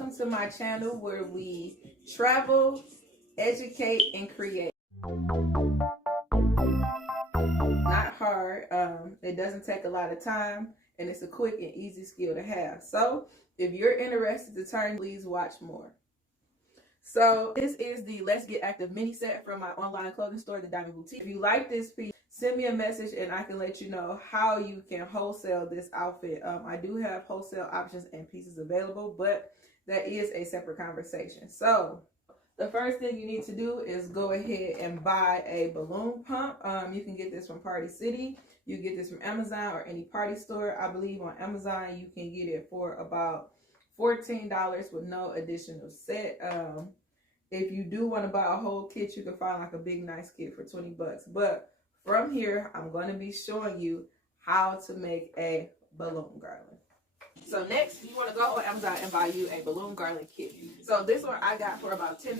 welcome to my channel where we travel, educate, and create. Not hard, it doesn't take a lot of time, and it's a quick and easy skill to have. So if you're interested to turn, please watch more. So this is the Let's Get Active mini set from my online clothing store, the Diamond Boutique. If you like this piece, send me a message and I can let you know how you can wholesale this outfit. I do have wholesale options and pieces available, but that is a separate conversation. So the first thing you need to do is go ahead and buy a balloon pump. You can get this from Party City. You get this from Amazon or any party store. I believe on Amazon you can get it for about $14 with no additional set. If you do want to buy a whole kit, you can find like a big nice kit for 20 bucks. But from here, I'm going to be showing you how to make a balloon garland. So next, you want to go on Amazon and buy you a balloon garland kit. So this one I got for about $10.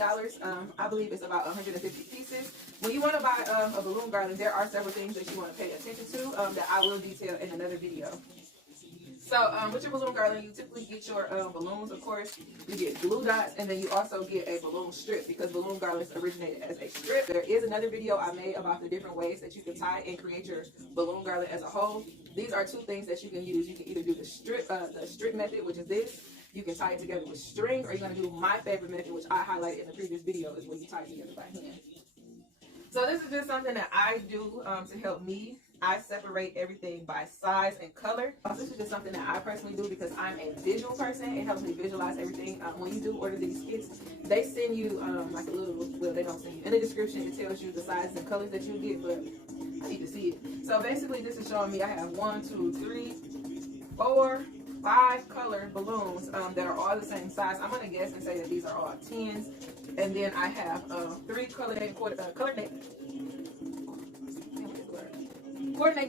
I believe it's about 150 pieces. When you want to buy a balloon garland, there are several things that you want to pay attention to that I will detail in another video. So with your balloon garland, you typically get your balloons, of course. You get glue dots, and then you also get a balloon strip because balloon garlands originated as a strip. There is another video I made about the different ways that you can tie and create your balloon garland as a whole. These are two things that you can use. You can either do the strip method, which is this. You can tie it together with string, or you're going to do my favorite method, which I highlighted in the previous video, is when you tie it together by hand. So this is just something that I do to help me. I separate everything by size and color. This is just something that I personally do because I'm a visual person. It helps me visualize everything. When you do order these kits, they send you like a little, well, they don't send you. In the description, it tells you the sizes and colors that you get, but I need to see it. So basically, this is showing me I have 1, 2, 3, 4, 5 colored balloons that are all the same size. I'm going to guess and say that these are all 10s. And then I have 3 coordinate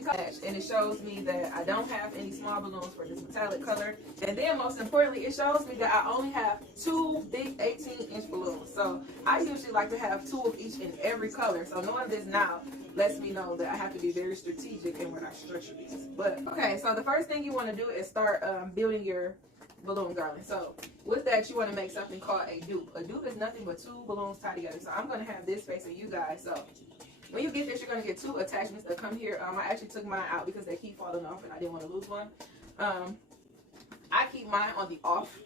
colors, and it shows me that I don't have any small balloons for this metallic color. And then most importantly, it shows me that I only have 2 big 18-inch balloons. So I usually like to have 2 of each in every color. So knowing this now lets me know that I have to be very strategic in when I structure these. But okay, so the first thing you want to do is start building your balloon garland. So with that, you want to make something called a dupe. A dupe is nothing but 2 balloons tied together. So I'm going to have this facing you guys. So when you get this, you're going to get 2 attachments that come here. I actually took mine out because they keep falling off and I didn't want to lose one. I keep mine on the off.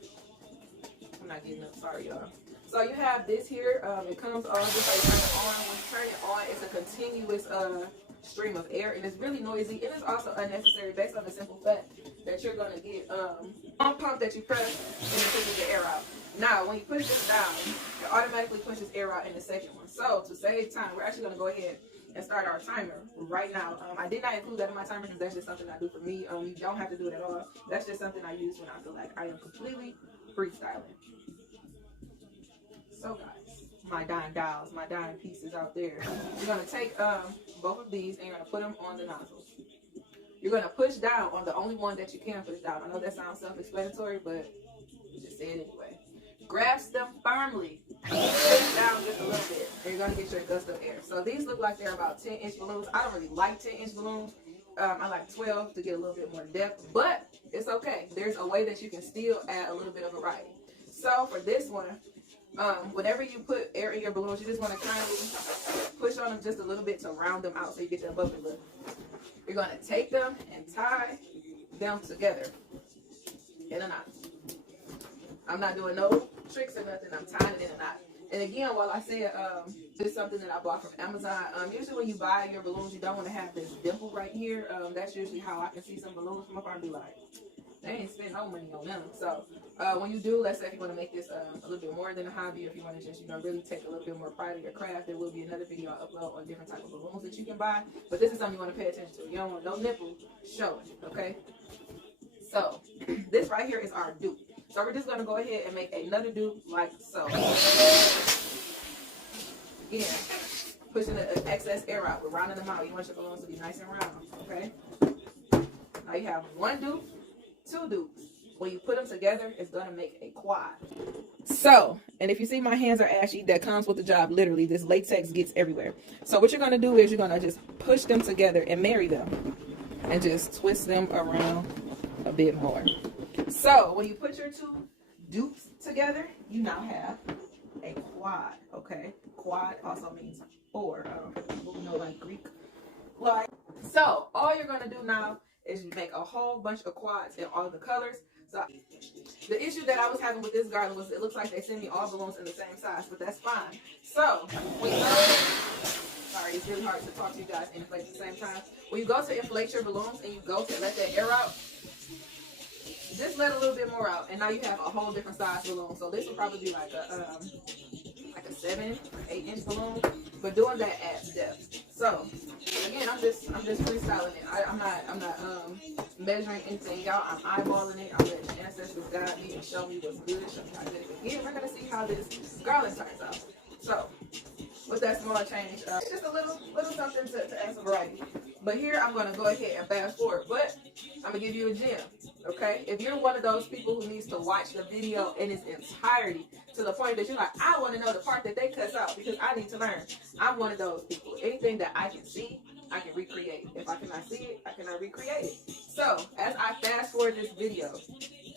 I'm not getting up, sorry y'all. So you have this here. It comes on just like turn it on. When you turn it on, it's a continuous stream of air, and it's really noisy, and it's also unnecessary based on the simple fact that you're going to get one pump that you press and it pushes the air out. Now, when you push this down, it automatically pushes air out in the second one. So, to save time, we're actually going to go ahead and start our timer right now. I did not include that in my timer because that's just something I do for me. You don't have to do it at all. That's just something I use when I feel like I am completely freestyling. So, guys, my dime dials, my dime pieces out there. You're going to take both of these and you're going to put them on the nozzles. You're going to push down on the only one that you can push down. I know that sounds self-explanatory, but just say it anyway. Grasp them firmly. Push down just a little bit. And you're going to get your gust of air. So these look like they're about 10-inch balloons. I don't really like 10-inch balloons. I like 12 to get a little bit more depth. But it's okay. There's a way that you can still add a little bit of variety. So for this one, whenever you put air in your balloons, you just want to kindly push on them just a little bit to round them out so you get that bubbly look. You're going to take them and tie them together in a knot. I'm not doing no tricks or nothing. I'm tying it in a knot. And again, while I said this is something that I bought from Amazon, usually when you buy your balloons, you don't want to have this dimple right here. That's usually how I can see some balloons from afar and be like, they ain't spend no money on them. So when you do, let's say if you want to make this a little bit more than a hobby, if you want to just, really take a little bit more pride in your craft, there will be another video I upload on different types of balloons that you can buy. But this is something you want to pay attention to. You don't want no nipple showing, okay? So this right here is our dupe. So we're just going to go ahead and make another dupe like so. Again, pushing the excess air out. We're rounding them out. You want your balloons to be nice and round, okay? Now you have 1 dupe, 2 dupes. When you put them together, it's going to make a quad. So, and if you see my hands are ashy, that comes with the job. Literally, this latex gets everywhere. So what you're going to do is you're going to just push them together and marry them. And just twist them around a bit more. So when you put your 2 dupes together, together, you now have a quad, okay? Quad also means 4, people who know like Greek. Like, so all you're gonna do now is you make a whole bunch of quads in all the colors. So the issue that I was having with this garland was it looks like they send me all balloons in the same size, but that's fine. So when you go, sorry, it's really hard to talk to you guys and inflate at the same time. When you go to inflate your balloons and you go to let that air out, just let a little bit more out, and now you have a whole different size balloon. So this will probably be like a 7 or 8 inch balloon, but doing that adds depth. So again, I'm just freestyling it. I'm not measuring anything out. I'm eyeballing it. I'm letting the ancestors guide me and show me what's good. Show me how good it is. We're gonna see how this garland turns out. So with that small change, it's just a little something to add some variety. But here I'm gonna go ahead and fast forward. But I'm gonna give you a gem. Okay, if you're one of those people who needs to watch the video in its entirety to the point that you're like, I want to know the part that they cuts out because I need to learn. I'm one of those people. Anything that I can see, I can recreate. If I cannot see it, I cannot recreate it. So as I fast forward this video,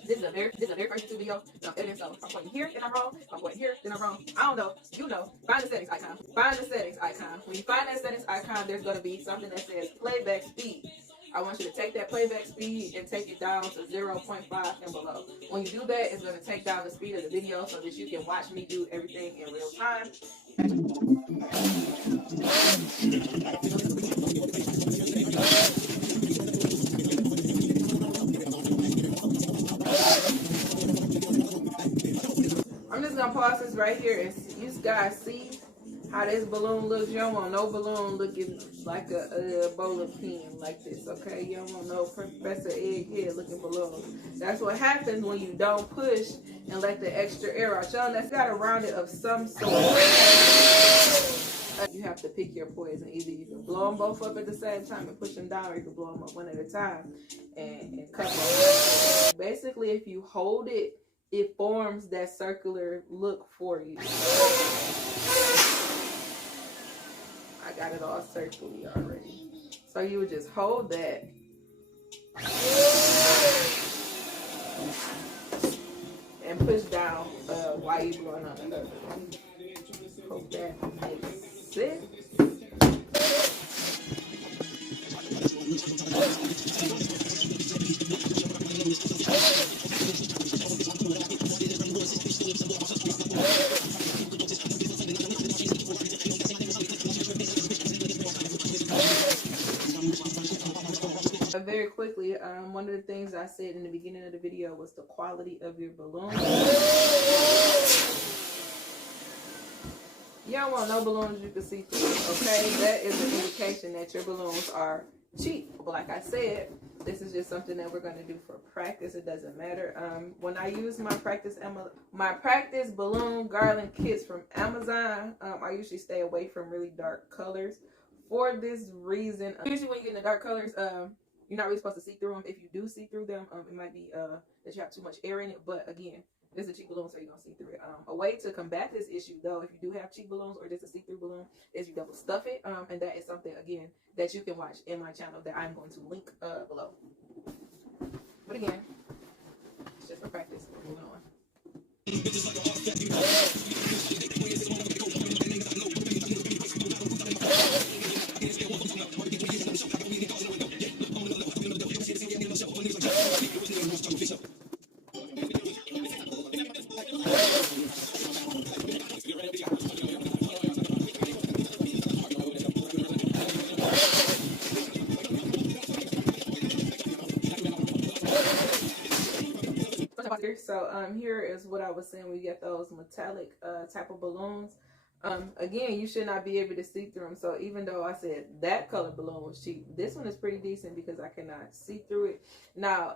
this is a very first YouTube video. So I'm pointing here, then I'm wrong. I'm pointing here, then I'm wrong. I don't know. You know. Find the settings icon. Find the settings icon. When you find that settings icon, there's going to be something that says playback speed. I want you to take that playback speed and take it down to 0.5 and below. When you do that, it's going to take down the speed of the video so that you can watch me do everything in real time. I'm just going to pause this right here and you guys see how this balloon looks. You don't want no balloon looking like a bowl of pen like this, okay? You don't want no Professor Egghead looking balloon. That's what happens when you don't push and let the extra air out. Y'all, that's got a rounded of some sort. You have to pick your poison. Either you can blow them both up at the same time and push them down, or you can blow them up one at a time and cut them off. Basically, if you hold it, it forms that circular look for you. I got it all circularly already. So you would just hold that and push down while you're blowing on the other. Hope that makes sense. Very quickly, one of the things I said in the beginning of the video was the quality of your balloon. You don't want no balloons you can see through, okay? That is an indication that your balloons are cheap. But like I said, this is just something that we're going to do for practice. It doesn't matter. When I use my practice balloon garland kits from Amazon, I usually stay away from really dark colors for this reason. Usually when you get in the dark colors, you're not really supposed to see through them. If you do see through them, it might be that you have too much air in it. But again, this is a cheap balloon, so you're going to see through it. A way to combat this issue, though, if you do have cheap balloons or just a see-through balloon, is you double stuff it. And that is something, again, that you can watch in my channel that I'm going to link below. But again, it's just for practice. We're moving on. So here is what I was saying. We get those metallic type of balloons. Again, you should not be able to see through them. So even though I said that color balloon was cheap, this one is pretty decent because I cannot see through it. Now,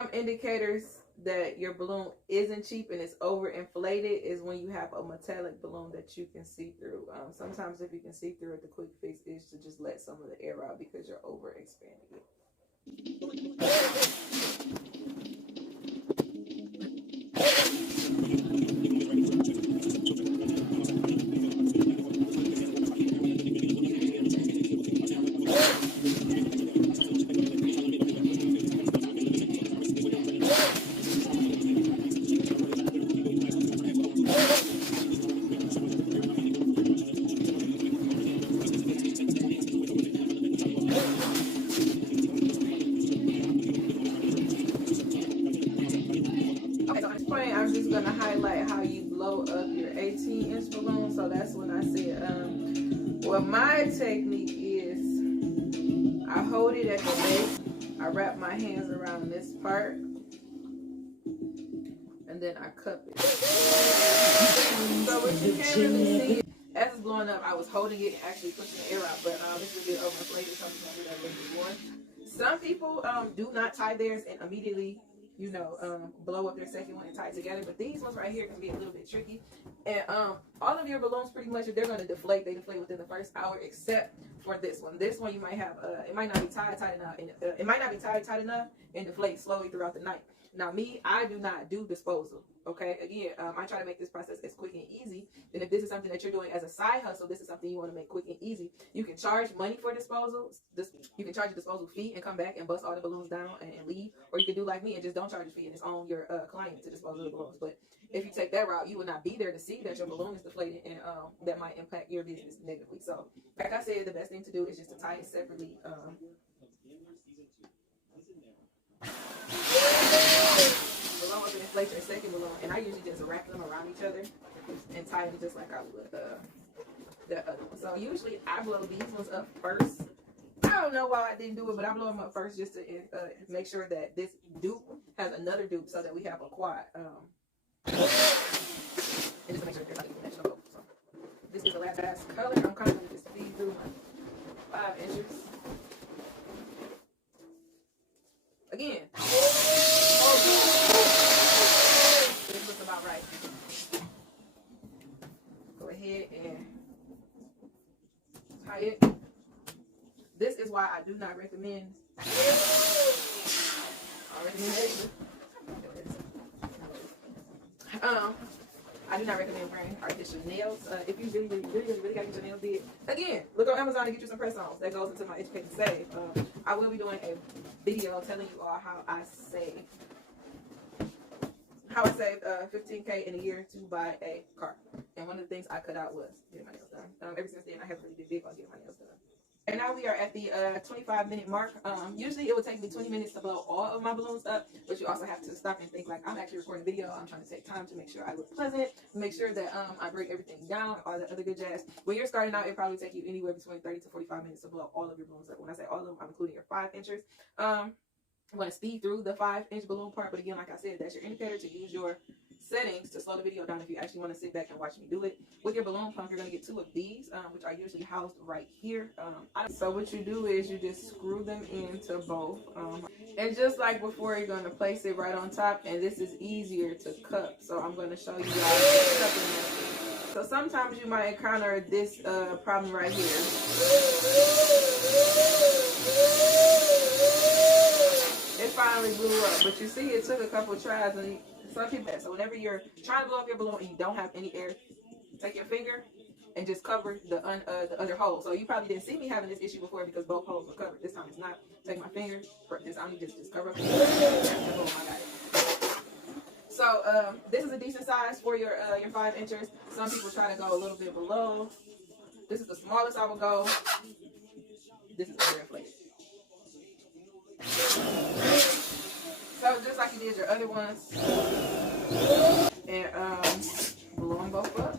some indicators that your balloon isn't cheap and it's overinflated is when you have a metallic balloon that you can see through. Sometimes if you can see through it, the quick fix is to just let some of the air out because you're overexpanding it. I'm just gonna highlight how you blow up your 18-inch balloon. So that's when I said, well, my technique is I hold it at the base, I wrap my hands around this part, and then I cup it. So what you can't really see, as it's blowing up, I was holding it and actually pushing the air out, but this will get overinflated, so I'm just gonna do that a little bit more. Some people do not tie theirs and immediately, you know, blow up their second one and tie it together, but these ones right here can be a little bit tricky. And all of your balloons, pretty much, if they're going to deflate, they deflate within the first hour, except for this one. This one you might have, it might not be tied enough, and it might not be tied enough and deflate slowly throughout the night. Now me, I do not do disposal. Okay, again, I try to make this process as quick and easy. And if this is something that you're doing as a side hustle, this is something you want to make quick and easy. You can charge money for disposal. You can charge a disposal fee and come back and bust all the balloons down and leave. Or you can do like me and just don't charge a fee and it's on your client to dispose of the balloons. But if you take that route, you will not be there to see that your balloon is deflated, and that might impact your business negatively. So, like I said, the best thing to do is just to tie it separately. Balloon up and inflate your second balloon, and I usually just wrap them around each other and tie them just like I would the other one. So usually I blow these ones up first. I don't know why I didn't do it, but I blow them up first just to make sure that this dupe has another dupe so that we have a quad. And just to make sure there's not even mention both. So this is the last color. I'm kind of just feed through my 5 inches. Again. This looks about right. Go ahead and tie it. This is why I do not recommend. I do not recommend wearing artificial nails. If you really gotta get your nails did, again, look on Amazon and get you some press-ons. That goes into my educate and save. I will be doing a video telling you all how I saved 15K in a year to buy a car. And one of the things I cut out was getting my nails done. Ever since then, I haven't really been big on getting my nails done. And now we are at the 25-minute mark. Usually it would take me 20 minutes to blow all of my balloons up, but you also have to stop and think, like, I'm actually recording a video. I'm trying to take time to make sure I look pleasant, make sure that I break everything down, all the other good jazz. When you're starting out, it probably take you anywhere between 30 to 45 minutes to blow all of your balloons up. When I say all of them, I'm including your 5 inchers. I'm going to speed through the 5-inch balloon part, but again, like I said, that's your indicator to use your settings to slow the video down if you actually want to sit back and watch me do it. With your balloon pump, you're going to get 2 of these, which are usually housed right here. So what you do is you just screw them into both. And just like before, you're going to place it right on top, and this is easier to cup. So I'm going to show you guys cupping method. So sometimes you might encounter this problem right here. It finally blew up, but you see it took a couple tries, and some people. So whenever you're trying to blow up your balloon and you don't have any air, take your finger and just cover the other hole. So you probably didn't see me having this issue before because both holes were covered. This time it's not. Take my finger. This time you just cover up. Boom, I got it. So this is a decent size for your 5 inchers. Some people try to go a little bit below. This is the smallest I would go. This is overinflated. So just like you did your other ones, and blow them both up,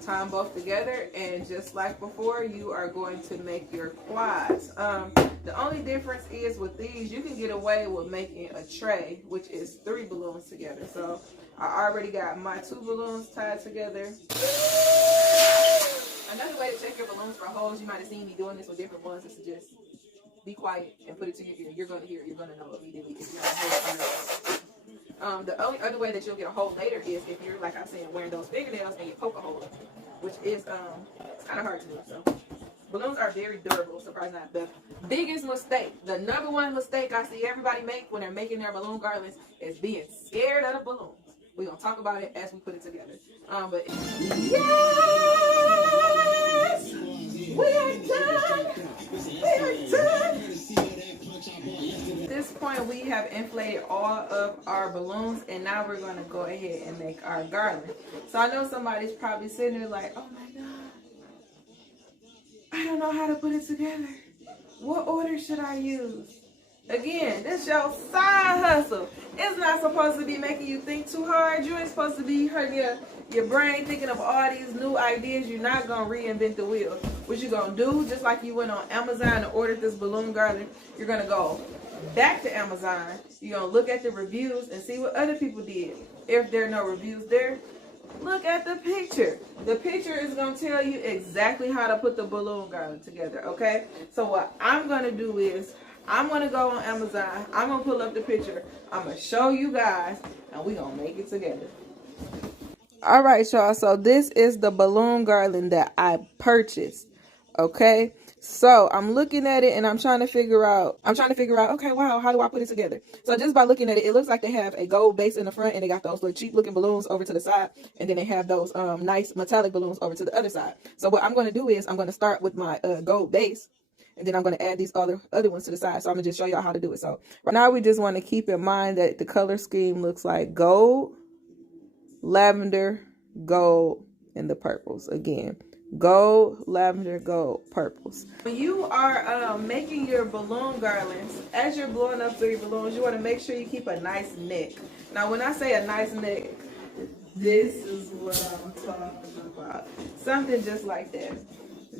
tie them both together, and just like before, you are going to make your quads. The only difference is with these, you can get away with making a tray, which is 3 balloons together. So I already got my 2 balloons tied together. Another way to check your balloons for holes, you might have seen me doing this with different ones, is to just be quiet and put it to your ear. You're going to hear it. You're going to know immediately if you're on a hole. The only other way that you'll get a hole later is if you're, like I said, wearing those fingernails and you poke a hole, which is it's kind of hard to do. So balloons are very durable. Surprise not. The biggest mistake, the number 1 mistake I see everybody make when they're making their balloon garlands is being scared of the balloons. We're going to talk about it as we put it together. But yes! We are done! We are done! At this point, we have inflated all of our balloons, and now we're going to go ahead and make our garland. So I know somebody's probably sitting there like, oh my God, I don't know how to put it together. What order should I use? Again, this your side hustle. It's not supposed to be making you think too hard. You ain't supposed to be hurting your brain thinking of all these new ideas. You're not going to reinvent the wheel. What you going to do, just like you went on Amazon and ordered this balloon garland, you're going to go back to Amazon. You're going to look at the reviews and see what other people did. If there are no reviews there, look at the picture. The picture is going to tell you exactly how to put the balloon garland together, okay? So what I'm going to do is, I'm going to go on Amazon. I'm going to pull up the picture. I'm going to show you guys, and we're going to make it together. All right, y'all. So this is the balloon garland that I purchased, okay? So I'm looking at it, and I'm trying to figure out, okay, wow, how do I put it together? So just by looking at it, it looks like they have a gold base in the front, and they got those little cheap looking balloons over to the side, and then they have those nice metallic balloons over to the other side. So what I'm going to do is I'm going to start with my gold base, and then I'm going to add these other ones to the side. So I'm going to just show y'all how to do it. So right now we just want to keep in mind that the color scheme looks like gold, lavender, gold, and the purples. Again, gold, lavender, gold, purples. When you are making your balloon garlands, as you're blowing up through your balloons, you want to make sure you keep a nice neck. Now when I say a nice neck, this is what I'm talking about. Something just like that.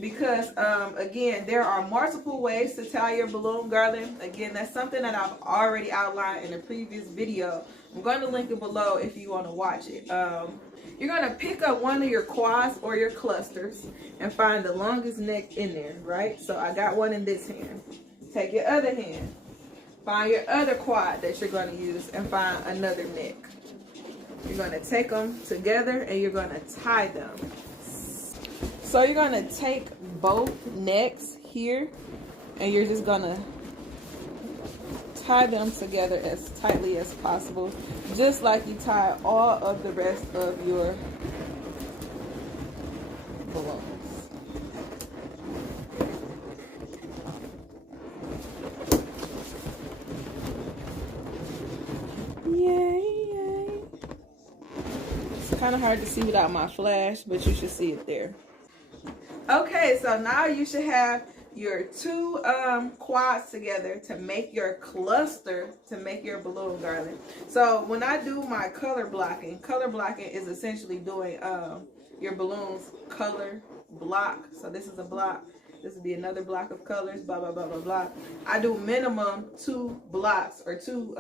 Because again, there are multiple ways to tie your balloon garland. Again, that's something that I've already outlined in a previous video. I'm going to link it below if you want to watch it. You're going to pick up one of your quads or your clusters and find the longest neck in there, right? So I got one in this hand. Take your other hand, find your other quad that you're going to use, and find another neck. You're going to take them together and you're going to tie them. So you're going to take both necks here and you're just going to tie them together as tightly as possible, just like you tie all of the rest of your balloons. Yay! It's kind of hard to see without my flash, but you should see it there. Okay, so now you should have your two quads together to make your cluster to make your balloon garland. So when I do my color blocking is essentially doing your balloons color block. So this is a block, this would be another block of colors, blah blah blah blah blah. I do minimum 2 blocks or 2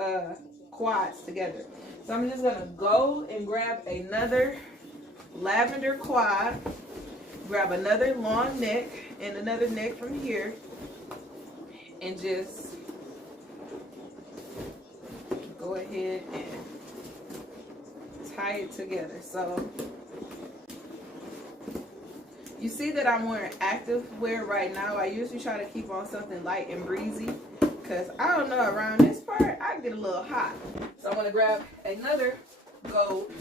quads together. So I'm just gonna go and grab another lavender quad, grab another long neck and another neck from here, and just go ahead and tie it together. So you see that I'm wearing active wear right now. I usually try to keep on something light and breezy because I don't know, around this part I get a little hot. So I'm going to grab another gold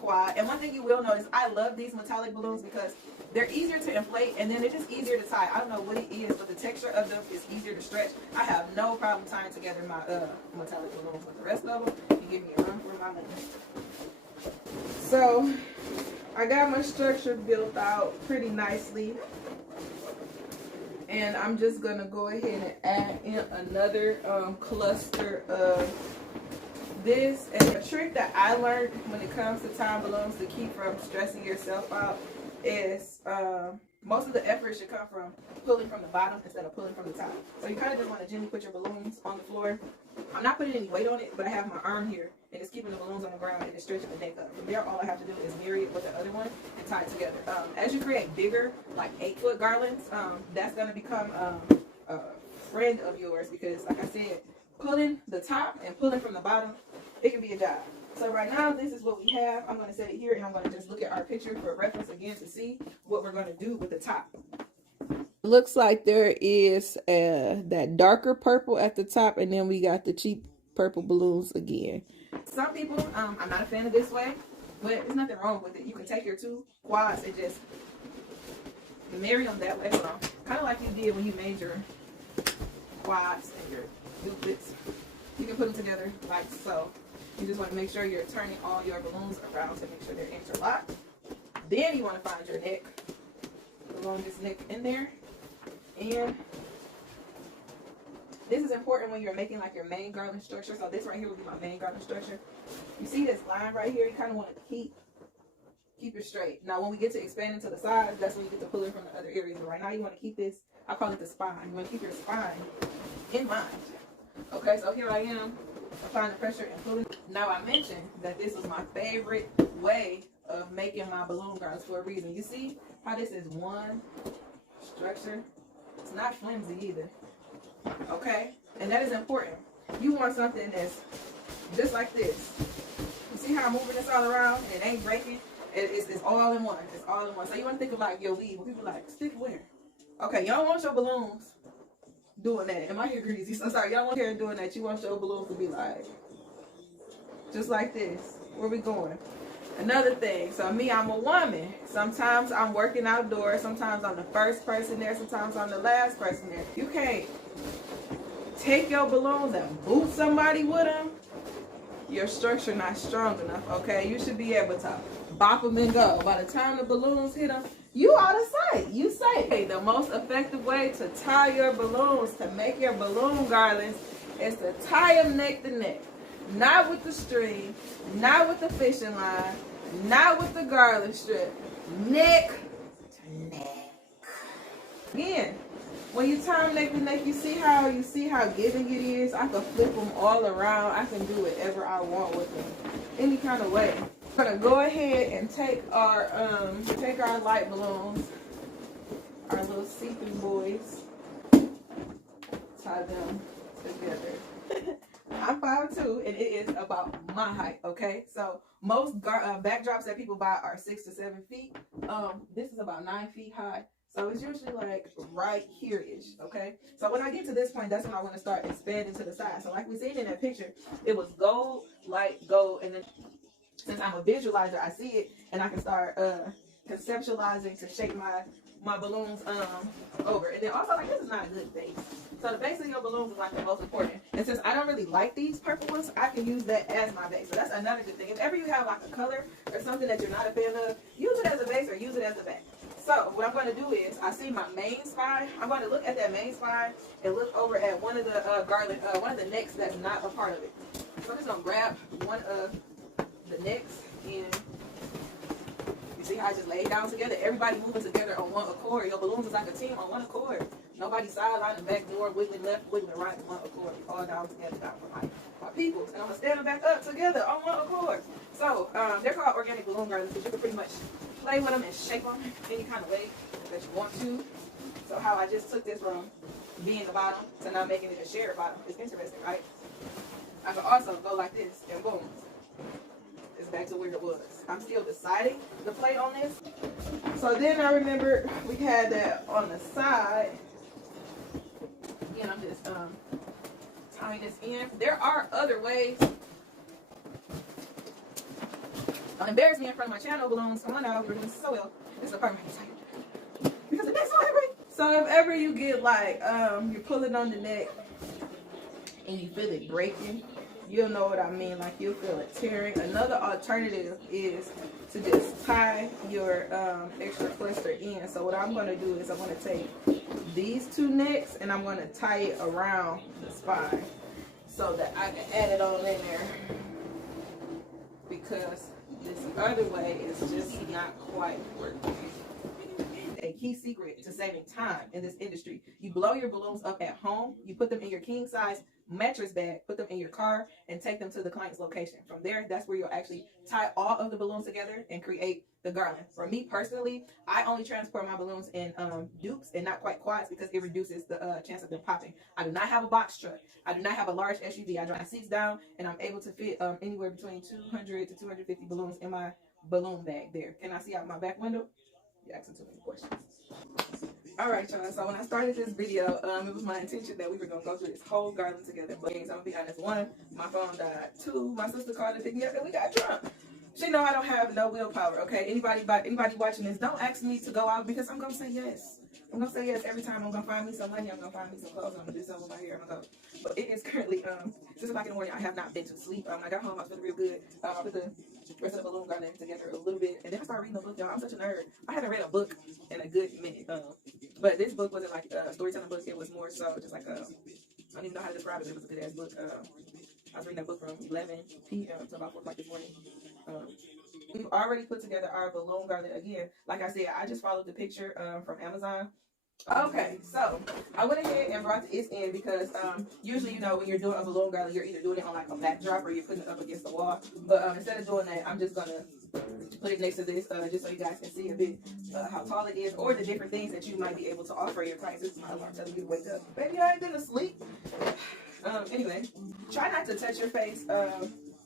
quad. And one thing you will notice, I love these metallic balloons because they're easier to inflate and then they're just easier to tie. I don't know what it is, but the texture of them is easier to stretch. I have no problem tying together my metallic balloons, but the rest of them, you give me a run for my money. So I got my structure built out pretty nicely, and I'm just gonna go ahead and add in another cluster of this. And the trick that I learned when it comes to tying balloons to keep from stressing yourself out is most of the effort should come from pulling from the bottom instead of pulling from the top. So you kind of just want to gently put your balloons on the floor. I'm not putting any weight on it, but I have my arm here and it's keeping the balloons on the ground and it's stretching the neck up. From there, all I have to do is marry it with the other one and tie it together. As you create bigger, like 8-foot garlands, that's going to become a friend of yours because, like I said, pulling the top and pulling from the bottom, it can be a job. So right now, this is what we have. I'm going to set it here and I'm going to just look at our picture for reference again to see what we're going to do with the top. It looks like there is that darker purple at the top, and then we got the cheap purple balloons again. Some people, I'm not a fan of this way, but there's nothing wrong with it. You can take your 2 quads and just marry them that way. So kind of like you did when you made your quads and your duplets. You can put them together like so. You just want to make sure you're turning all your balloons around to make sure they're interlocked. Then you want to find your neck, the longest neck in there, and This is important when you're making like your main garland structure. So this right here will be my main garland structure. You see this line right here? You kind of want to keep it straight. Now when we get to expanding to the sides, that's when you get to pull it from the other areas. But right now you want to keep this, I call it the spine. You want to keep your spine in mind. Okay, so here I am applying the pressure and pulling. Now I mentioned that this was my favorite way of making my balloon garlands for a reason. You see how this is one structure? It's not flimsy either. Okay, and that is important. You want something that's just like this. You see how I'm moving this all around and it ain't breaking? It's all in one. It's all in one. So you want to think of like your weave. People like, stick where? Okay, you don't want your balloons doing that. Am I here greasy? So sorry, y'all want to hear doing that. You want your balloons to be like, just like this. Where we going? Another thing, so me, I'm a woman. Sometimes I'm working outdoors. Sometimes I'm the first person there. Sometimes I'm the last person there. You can't take your balloons and boot somebody with them. Your structure not strong enough, okay? You should be able to bop them and go. By the time the balloons hit them, you out of sight. You safe. Okay, the most effective way to tie your balloons, to make your balloon garlands, is to tie them neck to neck. Not with the string, not with the fishing line, not with the garland strip. Neck to neck. Again, when you tie them neck to neck, you see how giving it is. I can flip them all around. I can do whatever I want with them, any kind of way. I'm gonna go ahead and take our light balloons, our little see-through boys, tie them together. I'm 5'2", and it is about my height, okay? So most backdrops that people buy are 6 to 7 feet. This is about 9 feet high. So it's usually like right here-ish, okay? So when I get to this point, that's when I want to start expanding to the side. So like we seen in that picture, it was gold, light, gold, and then since I'm a visualizer, I see it, and I can start conceptualizing to shape my balloons over. And then also, like, this is not a good base. So the base of your balloons is like the most important. And since I don't really like these purple ones, I can use that as my base. So that's another good thing. If ever you have like a color or something that you're not a fan of, use it as a base or use it as a back. So what I'm going to do is, I see my main spine. I'm going to look at that main spine and look over at one of the one of the necks that's not a part of it. So I'm just going to grab one of the necks, and you see how I just laid down together. Everybody moving together on one accord. Your balloons is like a team on one accord. Nobody sideline the back door, wiggling left, wiggling right, on one accord. All down together, down for my peoples. And I'm gonna stand them back up together on one accord. So they're called organic balloon garlands because you can pretty much play with them and shape them any kind of way that you want to. So how I just took this from being the bottom to now making it a shared bottom. It's interesting, right? I can also go like this and boom. It's back to where it was. I'm still deciding the play on this. So then I remember we had that on the side. Again, I'm just tying this in. There are other ways. Don't embarrass me in front of my channel balloons. Come on out. We're doing so well. This is a part of my time. Because the next one, so if ever you get like you're pulling on the neck and you feel it breaking, you'll know what I mean. Like you'll feel it tearing. Another alternative is to just tie your extra cluster in. So what I'm going to do is I'm going to take these two necks and I'm going to tie it around the spine so that I can add it all in there, because this other way is just not quite working. A key secret to saving time in this industry: you blow your balloons up at home, you put them in your king size mattress bag, put them in your car, and take them to the client's location. From there, that's where you'll actually tie all of the balloons together and create the garland. For me personally, I only transport my balloons in dupes and not quite quads because it reduces the chance of them popping. I do not have a box truck. I do not have a large SUV. I drive seats down, and I'm able to fit anywhere between 200 to 250 balloons in my balloon bag there. Can I see out my back window? You're asking too many questions. All right, y'all. So when I started this video, it was my intention that we were gonna go through this whole garland together. But I'm gonna be honest: one, my phone died. Two, my sister called and picked me up, and we got drunk. She know I don't have no willpower. Okay, anybody watching this, don't ask me to go out because I'm gonna say yes. I'm gonna say yes every time. I'm gonna find me some money. I'm gonna find me some clothes. I'm gonna do something with my hair. I'm gonna go. But it is currently 6 o'clock in the morning. I have not been to sleep. I got home. I was feeling real good. I put the rest of the balloon garland together a little bit, and then I started reading a book. Y'all, I'm such a nerd. I haven't read a book in a good minute. But this book wasn't like a storytelling book. It was more so just like I don't even know how to describe it. It was a good ass book. I was reading that book from 11 p.m. to about 4 o'clock this morning. We've already put together our balloon garland. Again, like I said, I just followed the picture from Amazon. Okay, so I went ahead and brought this in because usually, you know, when you're doing a balloon garland, you're either doing it on like a backdrop or you're putting it up against the wall. But instead of doing that, I'm just gonna put it next to this just so you guys can see a bit how tall it is or the different things that you might be able to offer your clients. This is my alarm telling you to wake up. Baby, I ain't been asleep. Anyway, try not to touch your face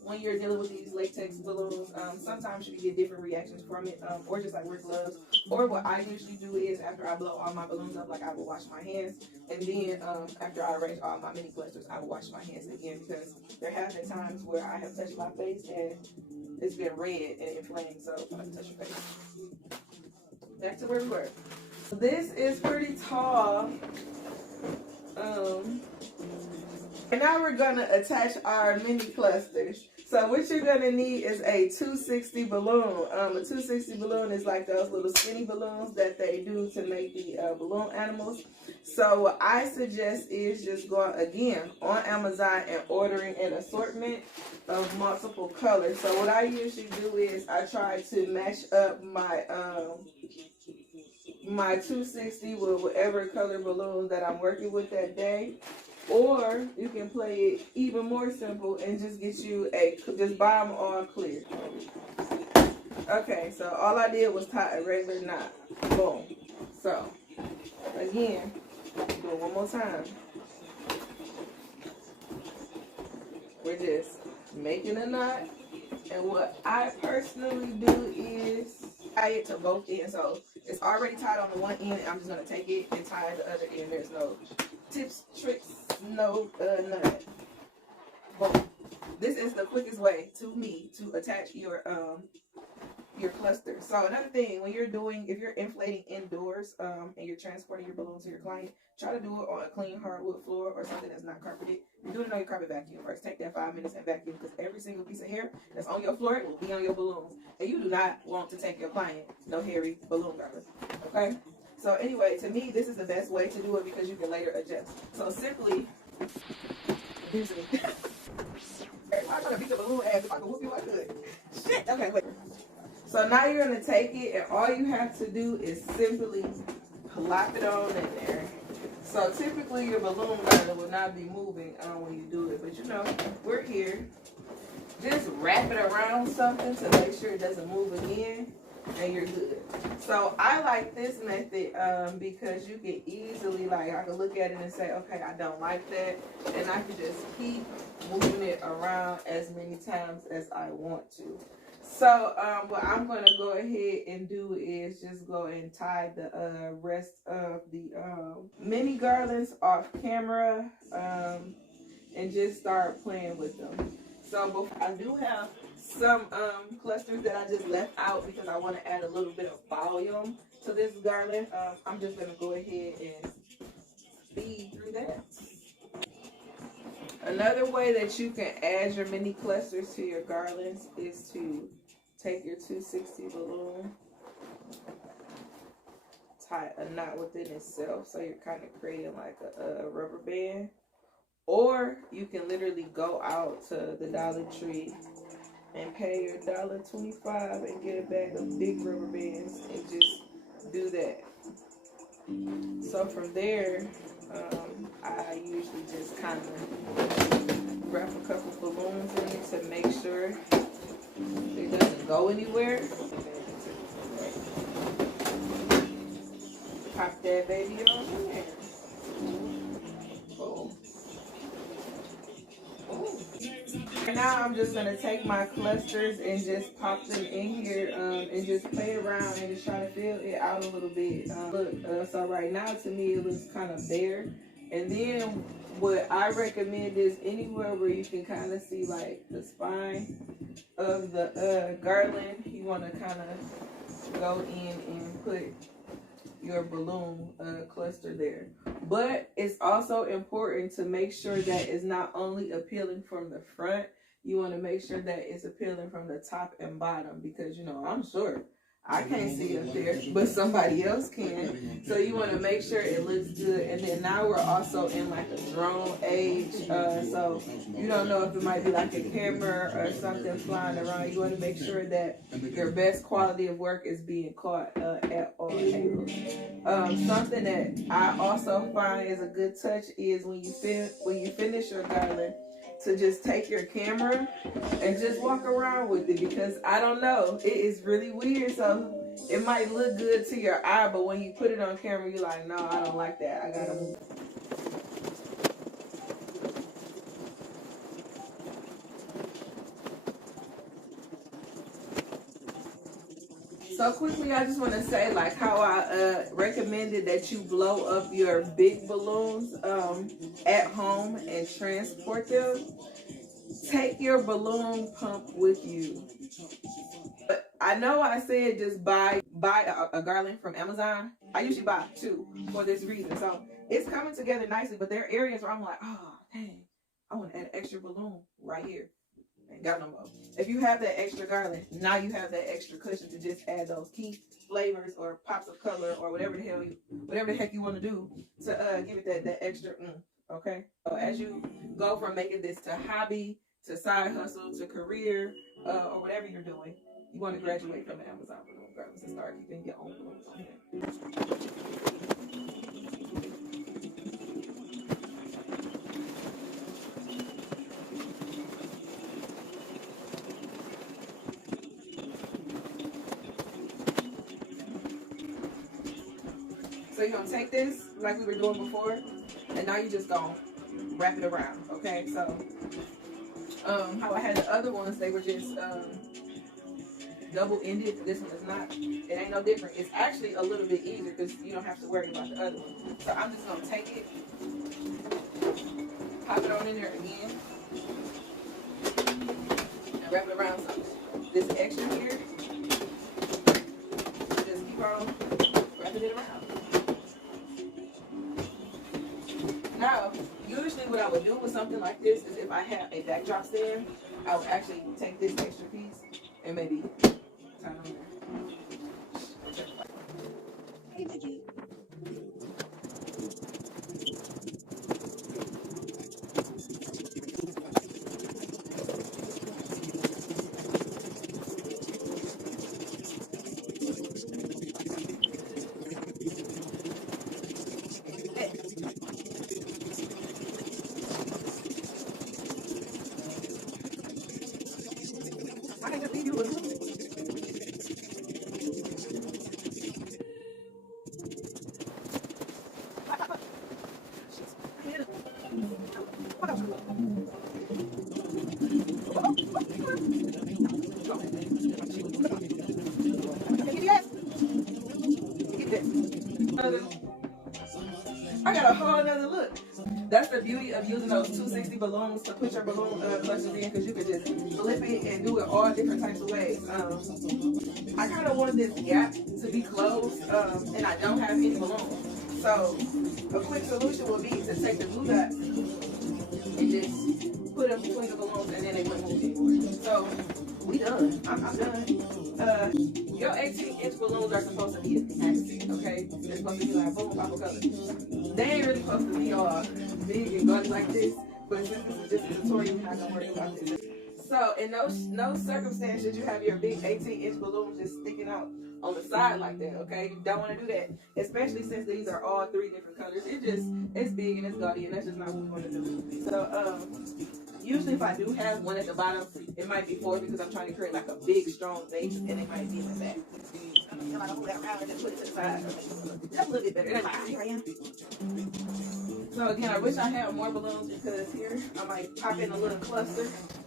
when you're dealing with these latex balloons. Sometimes you can get different reactions from it, or just like wear gloves. Or what I usually do is after I blow all my balloons up, like I will wash my hands, and then after I arrange all my mini clusters, I will wash my hands again, because there have been times where I have touched my face and it's been red and inflamed. So I'm gonna touch your face. Back to where we were. This is pretty tall. And now we're gonna attach our mini clusters. So what you're gonna need is a 260 balloon. A 260 balloon is like those little skinny balloons that they do to make the balloon animals. So what I suggest is just going again on Amazon and ordering an assortment of multiple colors. So what I usually do is I try to match up my my 260 with whatever color balloon that I'm working with that day. Or you can play it even more simple and just get you just buy them all clear. Okay, so all I did was tie a regular knot. Boom. So, again, do it one more time. We're just making a knot. And what I personally do is tie it to both ends. So, it's already tied on the one end. I'm just going to take it and tie the other end. There's no tips, tricks, no none. Boom. This is the quickest way to me to attach your cluster. So another thing, when if you're inflating indoors and you're transporting your balloon to your client, try to do it on a clean hardwood floor or something that's not carpeted. You're doing it on your carpet vacuum first. Take that 5 minutes and vacuum, because every single piece of hair that's on your floor will be on your balloons, and you do not want to take your client no hairy balloon garland. Okay. So anyway, to me, this is the best way to do it because you can later adjust. So simply, abuse me. I'm gonna beat the balloon ass. If I could whoop you, I could. Shit. Okay, wait. So now you're gonna take it, and all you have to do is simply plop it on in there. So typically, your balloon garland will not be moving when you do it, but you know, we're here. Just wrap it around something to make sure it doesn't move again, and you're good. So I like this method because you can easily, like, I can look at it and say, okay, I don't like that, and I can just keep moving it around as many times as I want to. So what I'm going to go ahead and do is just go and tie the rest of the mini garlands off camera and just start playing with them. So I do have some clusters that I just left out because I want to add a little bit of volume to this garland. I'm just going to go ahead and speed through that. Another way that you can add your mini clusters to your garlands is to take your 260 balloon, tie a knot within itself, so you're kind of creating like a rubber band. Or you can literally go out to the Dollar Tree and pay your $1.25 and get a bag of big rubber bands and just do that. So from there, I usually just kind of wrap a couple balloons in it to make sure it doesn't go anywhere. Pop that baby on in there. Boom. Now I'm just gonna take my clusters and just pop them in here and just play around and just try to fill it out a little bit. So right now to me it looks kind of bare. And then what I recommend is anywhere where you can kind of see like the spine of the garland, you want to kind of go in and put your balloon cluster there. But it's also important to make sure that it's not only appealing from the front, you want to make sure that it's appealing from the top and bottom, because you know, I'm sure I can't see up there, but somebody else can. So you want to make sure it looks good. And then now we're also in like a drone age. So you don't know if it might be like a camera or something flying around. You want to make sure that your best quality of work is being caught at all angles. Something that I also find is a good touch is when you finish your garland, to just take your camera and just walk around with it, because I don't know, it is really weird. So it might look good to your eye, but when you put it on camera, you're like, no, I don't like that. I gotta move. So quickly, I just want to say like how I recommended that you blow up your big balloons at home and transport them. Take your balloon pump with you. But I know I said just buy a garland from Amazon. I usually buy two for this reason. So it's coming together nicely, but there are areas where I'm like, oh dang, I want to add an extra balloon right here. Ain't got no more. If you have that extra garland, now you have that extra cushion to just add those key flavors or pops of color or whatever the heck you want to do to give it that extra okay? So as you go from making this to hobby, to side hustle, to career, or whatever you're doing, you want to graduate from the Amazon balloon garlands and start keeping your own balloons on here. So you're gonna take this like we were doing before, and now you just gonna wrap it around, okay? So how I had the other ones, they were just double-ended. This one is not. It ain't no different. It's actually a little bit easier because you don't have to worry about the other one. So I'm just gonna take it, pop it on in there again, and wrap it around something. This extra here, just keep on wrapping it around. Now, usually what I would do with something like this is if I have a backdrop stand, I would actually take this extra piece and maybe tie it on there. I got a whole nother look. That's the beauty of using those 260 balloons to put your balloon clusters in, because you can just flip it and do it all different types of ways. I kind of wanted this gap to be closed, and I don't have any balloons. So a quick solution would be to take the glue dots and just put them between the balloons, and then they wouldn't move anymore. So we done. I'm done. Your 18-inch balloons are supposed to be an accent, okay? They're supposed to be like boom, pop of color. They ain't really supposed to be all big and gaudy like this, but since this is just a tutorial, we're not gonna worry about this. So in no circumstance should you have your big 18-inch balloons just sticking out on the side like that, okay? You don't want to do that, especially since these are all three different colors. It's big and it's gaudy, and that's just not what we want to do. So usually if I do have one at the bottom, it might be four because I'm trying to create like a big strong base, and it might be in the back. I'm gonna move that around and just put it to the side. That's a little bit better. Like, here I am. So again, I wish I had more balloons, because here I might pop in a little cluster.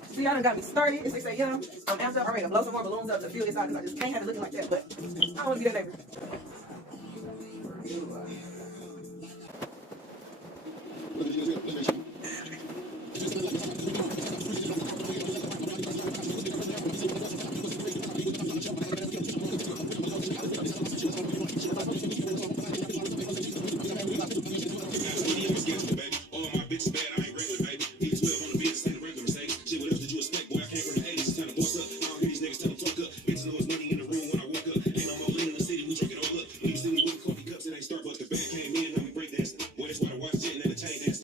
See, y'all done got me started. It's 6 a.m. I'm amped up. I'm ready to blow some more balloons up to feel this out, because I just can't have it looking like that. But I don't want to be that neighbor.